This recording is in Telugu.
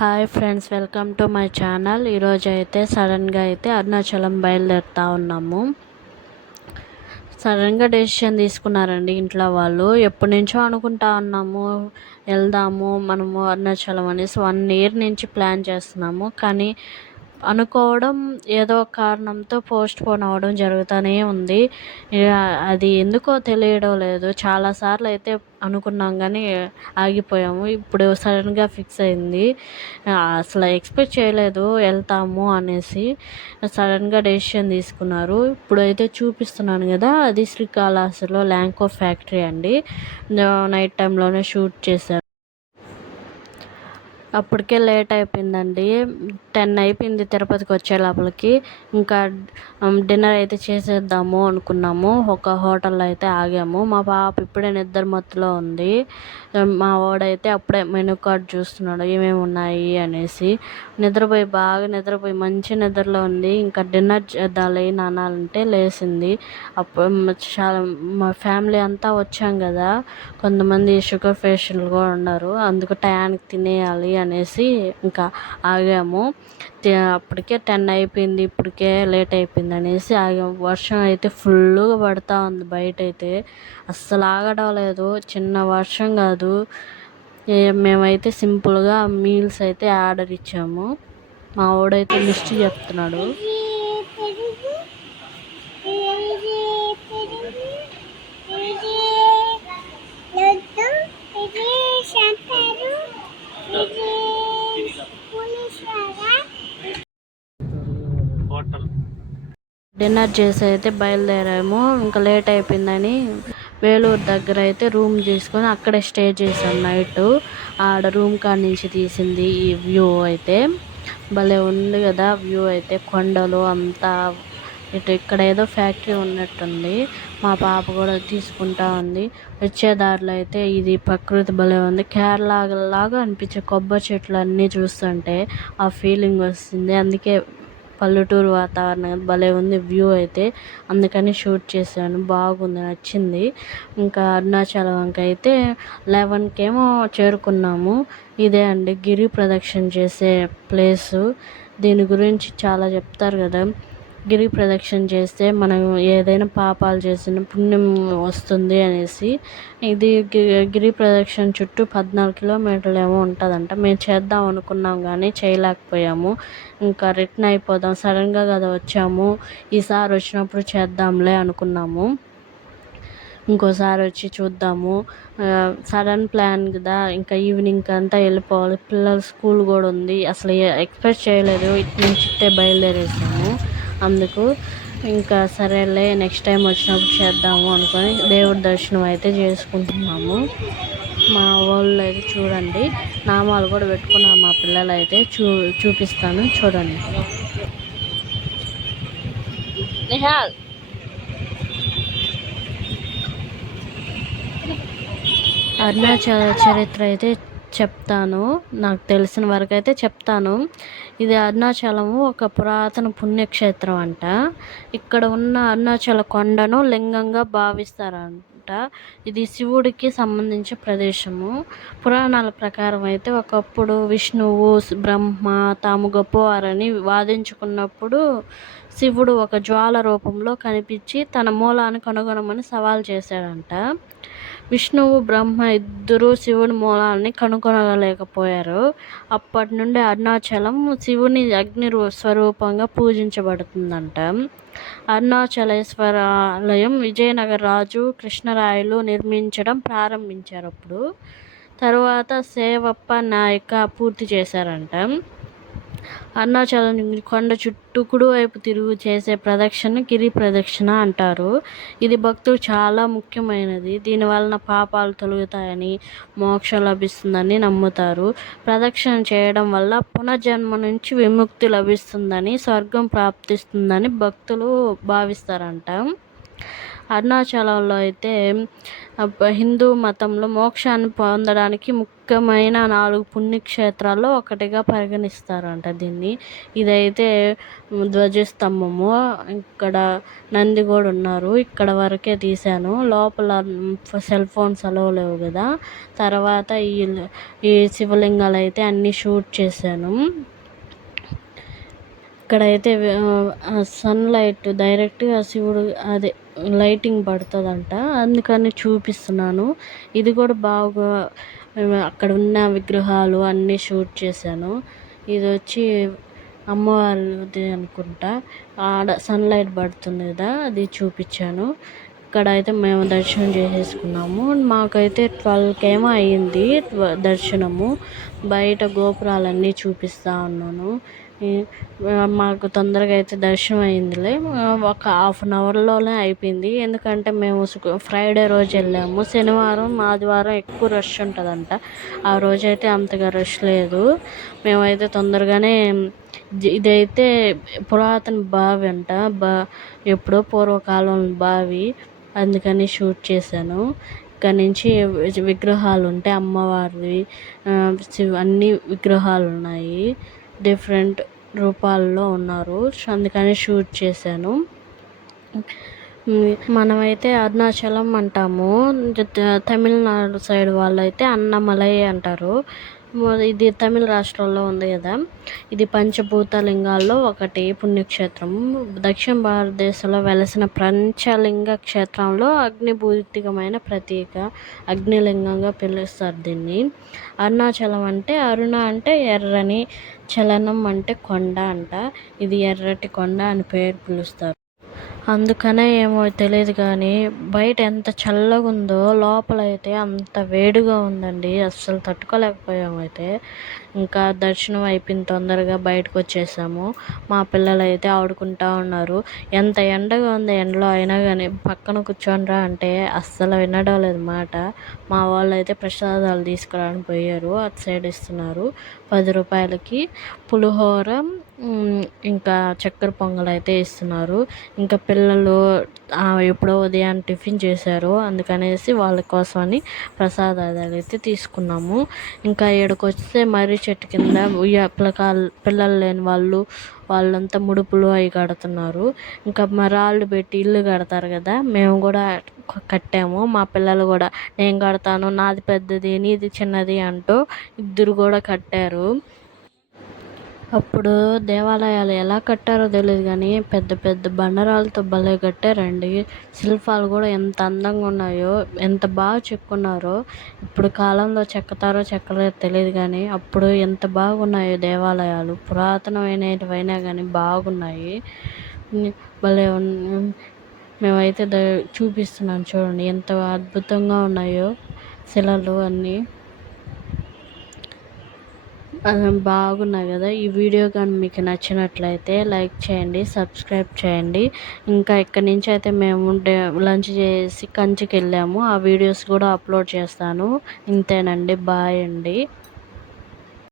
Hi friends welcome to my channel ఈరోజు అయితే సడన్గా అయితే అరుణాచలం బయలుదేరుతా ఉన్నాము. సడన్గా డెసిషన్ తీసుకున్నారండి ఇంట్లో వాళ్ళు. ఎప్పటి నుంచో అనుకుంటా ఉన్నాము వెళ్దాము మనము అరుణాచలం అనేసి వన్ ఇయర్ నుంచి ప్లాన్ చేస్తున్నాము. కానీ అనుకోవడం ఏదో కారణంతో పోస్ట్ పోన్ అవ్వడం జరుగుతూనే ఉంది. అది ఎందుకో తెలియడం లేదు. చాలాసార్లు అయితే అనుకున్నాం కానీ ఆగిపోయాము. ఇప్పుడు సడన్గా ఫిక్స్ అయింది. అసలు ఎక్స్పెక్ట్ చేయలేదు వెళ్తాము అనేసి సడన్గా డెసిషన్ తీసుకున్నారు. ఇప్పుడైతే చూపిస్తున్నాను కదా అది శ్రీకాళహస్తిలో ల్యాంకో ఫ్యాక్టరీ అండి. నైట్ టైంలోనే షూట్ చేశారు. అప్పటికే లేట్ అయిపోయిందండి. టెన్ అయిపోయింది తిరుపతికి వచ్చే లోపలికి. ఇంకా డిన్నర్ అయితే చేసేద్దాము అనుకున్నాము. ఒక హోటల్లో అయితే ఆగాము. మా పాప ఇప్పుడే నిద్ర మత్తులో ఉంది. మా వాడైతే అప్పుడే మెనూ కార్డ్ చూస్తున్నాడు. ఏమేమి ఉన్నాయి అనేసి. నిద్రపోయి బాగా నిద్రపోయి మంచి నిద్రలో ఉంది. ఇంకా డిన్నర్ చేద్దాలి నానాలంటే లేచింది అప్పుడు చాలా మా ఫ్యామిలీ అంతా వచ్చాం కదా. కొంతమంది షుగర్ పేషెంట్లు కూడా ఉన్నారు. అందుకు టయానికి తినేయాలి అనేసి ఇంకా ఆగాము అప్పటికే టెన్ అయిపోయింది ఇప్పటికే లేట్ అయిపోయింది అనేసి ఆగాము వర్షం అయితే ఫుల్గా పడతా ఉంది బయట అయితే అస్సలు ఆగడం లేదు చిన్న వర్షం కాదు మేమైతే సింపుల్గా మీల్స్ అయితే ఆర్డర్ ఇచ్చాము మా వాడైతే లిస్ట్ చెప్తున్నాడు డిన్నర్ చేసి అయితే బయలుదేరాము. ఇంకా లేట్ అయిపోయిందని వేలూరు దగ్గర అయితే రూమ్ తీసుకొని అక్కడే స్టే చేసాం నైట్. ఆడ రూమ్ కాడ నుంచి తీసింది ఈ వ్యూ అయితే. భలే ఉంది కదా వ్యూ అయితే. కొండలు అంతా ఇటు ఇక్కడ ఏదో ఫ్యాక్టరీ ఉన్నట్టుంది. మా పాప కూడా తీసుకుంటా ఉంది. వచ్చే దారిలో అయితే ఇది ప్రకృతి భలే ఉంది. కేరళ లాగా అనిపించే కొబ్బరి చెట్లు అన్నీ చూస్తుంటే ఆ ఫీలింగ్ వస్తుంది. అందుకే పల్లెటూరు వాతావరణం భలే ఉంది వ్యూ అయితే. అందుకని షూట్ చేశాను. బాగుంది నచ్చింది. ఇంకా అరుణాచలంకి అయితే లెవెన్కి ఏమో చేరుకున్నాము. ఇదే అండి. గిరి ప్రదక్షిణ చేసే ప్లేసు. దీని గురించి చాలా చెప్తారు కదా. గిరి ప్రదక్షిణ చేస్తే మనం ఏదైనా పాపాలు చేసిన పుణ్యం వస్తుంది అనేసి. ఇది గిరి ప్రదక్షిణ చుట్టూ పద్నాలుగు కిలోమీటర్లు ఏమో ఉంటుందంట. మేము చేద్దాం అనుకున్నాం కానీ చేయలేకపోయాము. ఇంకా రిటర్న్ అయిపోదాం. సడన్గా కదా వచ్చాము. ఈసారి వచ్చినప్పుడు చేద్దాంలే అనుకున్నాము. ఇంకోసారి వచ్చి చూద్దాము. సడన్ ప్లాన్ కదా. ఇంకా ఈవినింగ్ అంతా వెళ్ళిపోవాలి. పిల్లల స్కూల్ కూడా ఉంది. అసలు ఎక్స్పెక్ట్ చేయలేదు. ఇటు నుంచి బయలుదేరేసాము. అందుకు ఇంకా సరేలే నెక్స్ట్ టైం వచ్చినప్పుడు చేద్దాము అనుకొని దేవుడి దర్శనం అయితే చేసుకుంటున్నాము. మా వాళ్ళు అయితే చూడండి నామాలు కూడా పెట్టుకున్నారు మా పిల్లలు అయితే చూ చూపిస్తాను చూడండి. నిహాల్. అరుణాచల చరిత్ర అయితే చెప్తాను. నాకు తెలిసిన వరకు అయితే చెప్తాను. ఇది అరుణాచలము ఒక పురాతన పుణ్యక్షేత్రం అంట. ఇక్కడ ఉన్న అరుణాచల కొండను లింగంగా భావిస్తారంట. ఇది శివుడికి సంబంధించిన ప్రదేశము. పురాణాల ప్రకారం అయితే ఒకప్పుడు విష్ణువు బ్రహ్మ తాము గొప్పవారని వాదించుకున్నప్పుడు శివుడు ఒక జ్వాల రూపంలో కనిపించి తన మూలాన్ని కనుగొనమని సవాల్ చేశాడంట. విష్ణువు బ్రహ్మ ఇద్దరూ శివుని మూలాన్ని కనుగొనలేకపోయారు. అప్పటి నుండి అరుణాచలం శివుని అగ్ని స్వరూపంగా పూజించబడుతుందంట. అరుణాచలేశ్వర ఆలయం విజయనగర రాజు కృష్ణరాయలు నిర్మించడం ప్రారంభించారు అప్పుడు. తరువాత సేవప్ప నాయక పూర్తి చేశారంట. అరుణాచలం కొండ చుట్టూ కుడివైపు తిరుగు చేసే ప్రదక్షిణ గిరి ప్రదక్షిణ అంటారు. ఇది భక్తులు చాలా ముఖ్యమైనది. దీని వలన పాపాలు తొలుగుతాయని మోక్షం లభిస్తుందని నమ్ముతారు. ప్రదక్షిణ చేయడం వల్ల పునర్జన్మ నుంచి విముక్తి లభిస్తుందని స్వర్గం ప్రాప్తిస్తుందని భక్తులు భావిస్తారంట. అరుణాచలంలో అయితే హిందూ మతంలో మోక్షాన్ని పొందడానికి ముఖ్యమైన నాలుగు పుణ్యక్షేత్రాల్లో ఒకటిగా పరిగణిస్తారంట దీన్ని. ఇదైతే ధ్వజస్తంభము. ఇక్కడ నంది కూడా ఉన్నారు. ఇక్కడ వరకే తీశాను. లోపల సెల్ ఫోన్స్ అలవ్ లేవు కదా తర్వాత ఈ ఈ శివలింగాలు అయితే అన్నీ షూట్ చేశాను. ఇక్కడైతే సన్లైట్ డైరెక్ట్గా శివుడు అదే లైటింగ్ పడుతుందంట. అందుకని చూపిస్తున్నాను. ఇది కూడా బాగా అక్కడ ఉన్న విగ్రహాలు అన్నీ షూట్ చేశాను. ఇది వచ్చి అమ్మవారిది అనుకుంటా. ఆడ సన్లైట్ పడుతుంది కదా అది చూపించాను. ఇక్కడ అయితే మేము దర్శనం చేసేసుకున్నాము. మాకైతే ట్వెల్వ్కి ఏమో అయ్యింది దర్శనము. బయట గోపురాలన్నీ చూపిస్తా ఉన్నాను. మాకు తొందరగా అయితే దర్శనం అయిందిలే. ఒక హాఫ్ అన్ అవర్లోనే అయిపోయింది. ఎందుకంటే మేము ఫ్రైడే రోజు వెళ్ళాము. శనివారం ఆదివారం ఎక్కువ రష్ ఉంటుందంట. ఆ రోజైతే అంతగా రష్ లేదు. మేమైతే తొందరగానే ఇదైతే పురాతన బావి అంట. బా ఎప్పుడో పూర్వకాలం బావి. అందుకని షూట్ చేశాను. ఇక్కడ నుంచి విగ్రహాలు ఉంటాయి అమ్మవారివి. అన్ని విగ్రహాలు ఉన్నాయి. డిఫరెంట్ రూపాల్లో ఉన్నారు. అందుకని షూట్ చేశాను. మనమైతే అరుణాచలం అంటాము. తమిళనాడు సైడ్ వాళ్ళు అయితే అన్నమలై అంటారు. ఇది తమిళ రాష్ట్రంలో ఉంది కదా. ఇది పంచభూత లింగాల్లో ఒకటి పుణ్యక్షేత్రం. దక్షిణ భారతదేశంలో వెలసిన పంచలింగ క్షేత్రంలో అగ్నిభూతికమైన ప్రతీక అగ్నిలింగంగా పిలుస్తారు దీన్ని. అరుణాచలం అంటే అరుణ అంటే ఎర్రని చలనం అంటే కొండ అంట. ఇది ఎర్రటి కొండ అని పేరు పిలుస్తారు. అందుకనే ఏమో తెలియదు కానీ బయట ఎంత చల్లగా ఉందో లోపల అయితే అంత వేడిగా ఉందండి. అస్సలు తట్టుకోలేకపోయాము అయితే. ఇంకా దర్శనం అయిపోయిన తొందరగా బయటకు వచ్చేసాము. మా పిల్లలు అయితే ఆడుకుంటా ఉన్నారు. ఎంత ఎండగా ఉంది ఎండలో అయినా కానీ పక్కన కూర్చోనరా అంటే అస్సలు వినడం లేదు మాట. మా వాళ్ళు అయితే ప్రసాదాలు తీసుకురావడానికి పోయారు. అటు సైడ్ ఇస్తున్నారు. పది రూపాయలకి పులిహోర ఇంకా చక్కెర పొంగల్ అయితే ఇస్తున్నారు. ఇంకా పిల్లలు ఎప్పుడో ఉదయం టిఫిన్ చేశారు. అందుకనేసి వాళ్ళ కోసమని ప్రసాదాలు అయితే తీసుకున్నాము. ఇంకా ఏడుకొస్తే మర్రి చెట్టు కింద ఉయ్య పిల్లకాయలు పిల్లలు లేని వాళ్ళు వాళ్ళంతా ముడుపులు అవి కడుతున్నారు. ఇంకా మరాళ్ళు పెట్టి ఇల్లు కడతారు కదా మేము కూడా కట్టాము. మా పిల్లలు కూడా నేను కడతాను నాది పెద్దది నీది చిన్నది అంటూ ఇద్దరు కూడా కట్టారు. అప్పుడు దేవాలయాలు ఎలా కట్టారో తెలియదు కానీ పెద్ద పెద్ద బండరాలతో భలే కట్టారండి. శిల్పాలు కూడా ఎంత అందంగా ఉన్నాయో ఎంత బాగా చెక్కున్నారో ఇప్పుడు కాలంలో చెక్కుతారో చెక్కలేదో తెలియదు కానీ అప్పుడు ఎంత బాగున్నాయో దేవాలయాలు. పురాతనమైనవైనా కానీ బాగున్నాయి. భలే మేమైతే ద చూపిస్తున్నాను చూడండి ఎంత అద్భుతంగా ఉన్నాయో శిలలు అన్నీ. బాగున్నాయి కదా. ఈ వీడియో కానీ మీకు నచ్చినట్లయితే లైక్ చేయండి సబ్స్క్రైబ్ చేయండి. ఇంకా ఇక్కడి నుంచి అయితే మేము లంచ్ చేసి కంచికి వెళ్ళాము. ఆ వీడియోస్ కూడా అప్లోడ్ చేస్తాను. ఇంతేనండి. బాయ్ అండి.